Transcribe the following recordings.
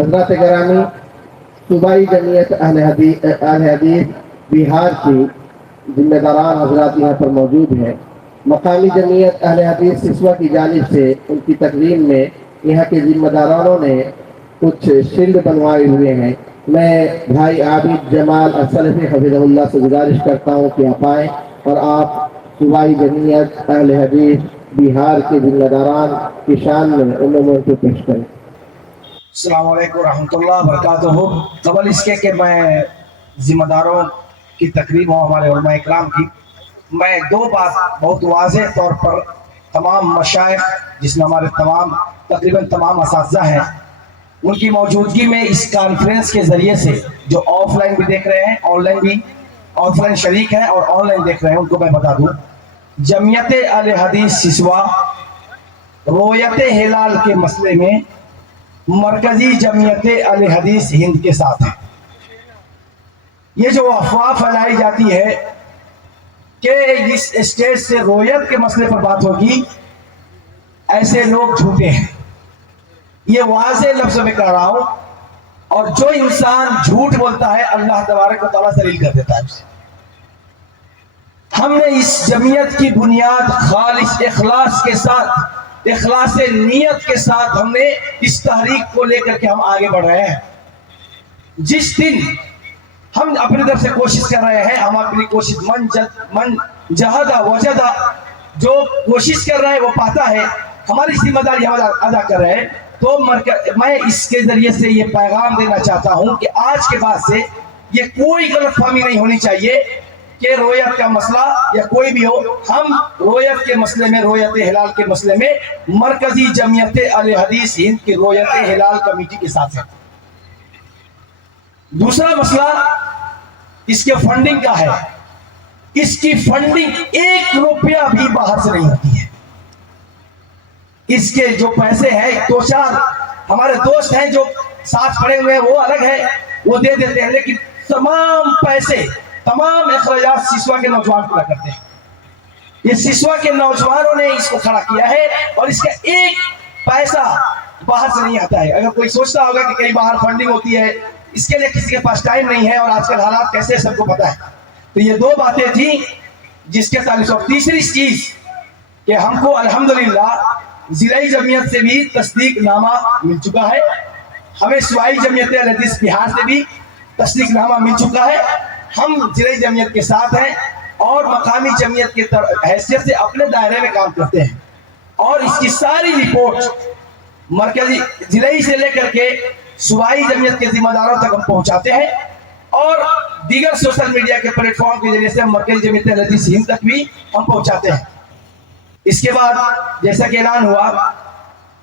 हजरत गिरामी, सूबाई जमीयत अहले हदीस बिहार की जिम्मेदारान हजरात यहाँ पर मौजूद हैं। मकामी जमीयत अहले हदीस सिसवा की जानिब से उनकी तकरीम में यहाँ के जिम्मेदारानों ने कुछ शील्ड बनवाए हुए हैं। मैं भाई आबिद जमाल असलफी हफिज़हुल्लाह से गुजारिश करता हूँ कि आप आएँ और आप सूबाई जमीयत अहले हदीस बिहार के जिम्मेदारान की शान में उन्होंने को पेश करें। अस्सलाम वालेकुम रहमतुल्लाह बरकातुहू। कबल इसके कि मैं जिम्मेदारों की तकरीम हो हमारे उलमा इकराम की, मैं दो बात बहुत वाज़ेह तौर पर तमाम मशाइख जिसमें हमारे तकरीबन तमाम असातिज़ा हैं, उनकी मौजूदगी में इस कॉन्फ्रेंस के ज़रिए से जो ऑफलाइन भी देख रहे हैं, ऑनलाइन भी, ऑफलाइन शरीक हैं और ऑनलाइन देख रहे हैं, उनको मैं बता दूँ, जमीयत अहले हदीस सिसवा रोयत हिलाल के मसले में मरकजी जमीयत अहले हदीस हिंद के साथ है। ये जो अफवाह फैलाई जाती है कि इस स्टेज से रोयत के मसले पर बात होगी, ऐसे लोग झूठे हैं। ये वाज़ेह लफ्ज़ में कह रहा हूं, और जो इंसान झूठ बोलता है अल्लाह तबारक व तआला जलील कर देता है उसे। हमने इस जमीयत की बुनियाद खालिस इखलास के साथ, इखलास नियत के साथ हमने इस तहरीक को लेकर के हम आगे बढ़ रहे हैं। जिस दिन हम अपनी तरफ से कोशिश कर रहे हैं, हम अपनी कोशिश मन जहदा वजदा, जो कोशिश कर रहा है वो पाता है, हमारी जिम्मेदारी हम अदा कर रहे हैं। तो मैं इसके जरिए से ये पैगाम देना चाहता हूं कि आज के बाद से ये कोई गलतफहमी नहीं होनी चाहिए कि रोयत का मसला या कोई भी हो, हम रोयत के मसले में, रोयत हिलाल के मसले में मरकजी जमीयत अहले हदीस हिंद की रोयत हिलाल कमेटी के साथ है। दूसरा मसला इसके फंडिंग का है। इसकी फंडिंग 1 रुपया भी बाहर से नहीं होती है। इसके जो पैसे हैं, 2-4 हमारे दोस्त हैं जो साथ पड़े हुए हैं, वो अलग है, वो दे देते हैं, लेकिन तमाम पैसे, तमाम अखराजात सिसवा के नौजवान पूरा करते हैं। ये सिसवा के नौजवानों ने इसको खड़ा किया है और इसका 1 पैसा बाहर से नहीं आता है। अगर कोई सोचता होगा कि कहीं बाहर फंडिंग होती है, इसके लिए किसी के पास टाइम नहीं है, और आजकल हालात कैसे सबको पता है। तो ये 2 बातें थी जिसके ताल्लुक। और तीसरी चीज कि हमको अल्हम्दुलिल्लाह जिलाई जमीयत से भी तस्दीक नामा मिल चुका है, हमें सूबाई जमीयत अहले हदीस बिहार से भी तस्दीक नामा मिल चुका है। हम जिलाई जमीयत के साथ हैं और मकामी जमीयत की हैसियत से अपने दायरे में काम करते हैं, और इसकी सारी रिपोर्ट मरकजी जिलाई से लेकर के सूबाई जमीयत के जिम्मेदारों तक हम पहुंचाते हैं, और दीगर सोशल मीडिया के प्लेटफॉर्म के जरिए से हम मरकजी जमीयत अहले हदीस हिंद तक भी हम पहुंचाते हैं। इसके बाद जैसा कि ऐलान हुआ,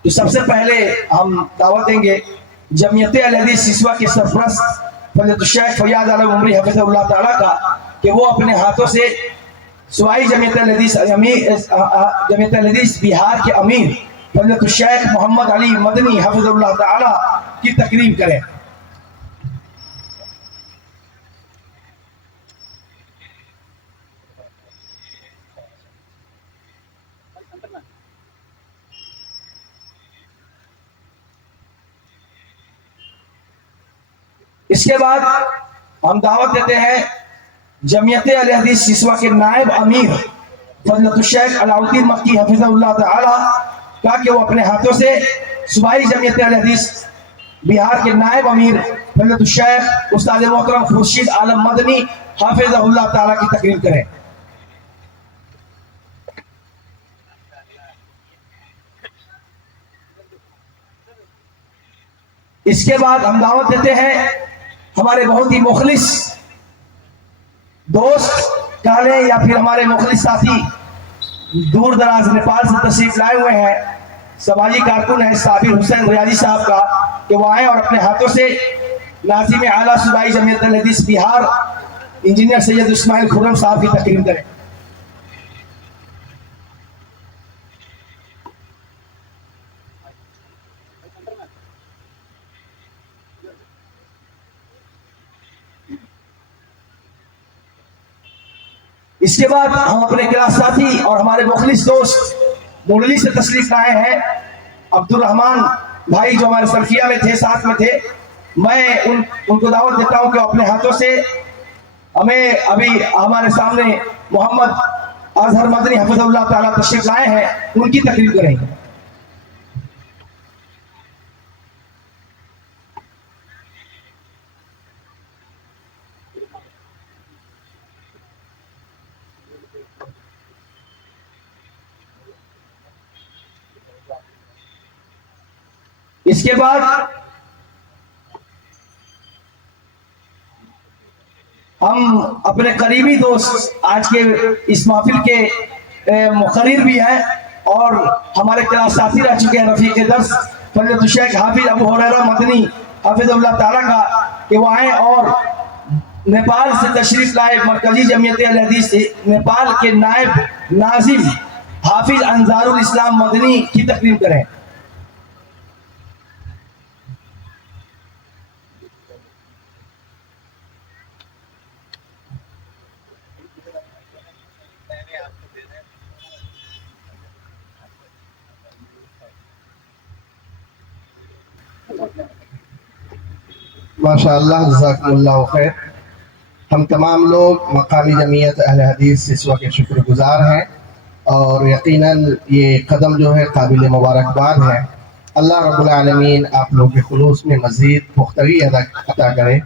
तो सबसे पहले हम दावत देंगे जमीयत अहले हदीस सिसवा के सरपरस्त फज़ीलत शेख फैयाज़ आलम उमरी हफ़िज़हुल्लाह ताला का, कि वो अपने हाथों से सूबाई जमीयत अहले हदीस बिहार के अमीर फज़ीलत शेख मोहम्मद अली मदनी हफ़िज़हुल्लाह ताला की तकरीम करें। इसके बाद हम दावत देते हैं जमीयत अहले हदीस सिसवा के नायब अमीर फज़ीलत शेख अलाउद्दीन मक्की हफ़िज़हुल्लाह ताला का, कि वो अपने हाथों से सूबाई जमीयत अहले हदीस बिहार के नायब अमीर फज़ीलत शेख उस्ताद मोहतरम खुर्शीद आलम मदनी हफ़िज़हुल्लाह ताला की तकरीम करें। इसके बाद हम दावत देते हैं हमारे बहुत ही मुखलिस दोस्त काले, या फिर हमारे मुखलिस साथी दूर दराज नेपाल से तशरीफ लाए हुए हैं, समाजी कारकुन है साबिर हुसैन रियाजी साहब का, कि वो आए और अपने हाथों से नाज़िम आला सूबाई जमीयत अहले हदीस बिहार इंजीनियर सैयद इस्माइल खुर्रम साहब की तकरीम करें। इसके बाद हम अपने क्लास साथी और हमारे मुखलिस दोस्त मुरली से तशरीफ लाए हैं अब्दुल रहमान भाई जो हमारे सल्फिया में थे, साथ में थे, मैं उनको दावत देता हूं कि अपने हाथों से हमें अभी हमारे सामने मोहम्मद अजहर मदनी हफिज़हुल्लाह ताला तशरीफ लाए हैं, उनकी तकरीर करेंगे। इसके बाद हम अपने करीबी दोस्त आज के इस महफिल के मुखर्रिर भी हैं और हमारे क्लास साथी रह चुके हैं, रफीक दर्स फज़ीलतुल शेख हाफिज अबू हुरैरा मदनी हफिज़हुल्लाह ताला का, कि वो आए और नेपाल से तशरीफ लाए मरकजी जमीयत अहले हदीस से नेपाल के नायब नाजिम हाफिज अंसारुल इस्लाम मदनी की तकरीर करें। माशाअल्लाह, जज़ाकुमुल्लाह खैर। हम तमाम लोग मकामी जमीयत अहले हदीस सिसवा के शुक्रगुजार हैं और यकीनन ये कदम जो है काबिल मुबारकबाद है। अल्लाह रब्बुल आलमीन आप लोगों के खुलूस में मज़ीद पुख्तगी अता करे।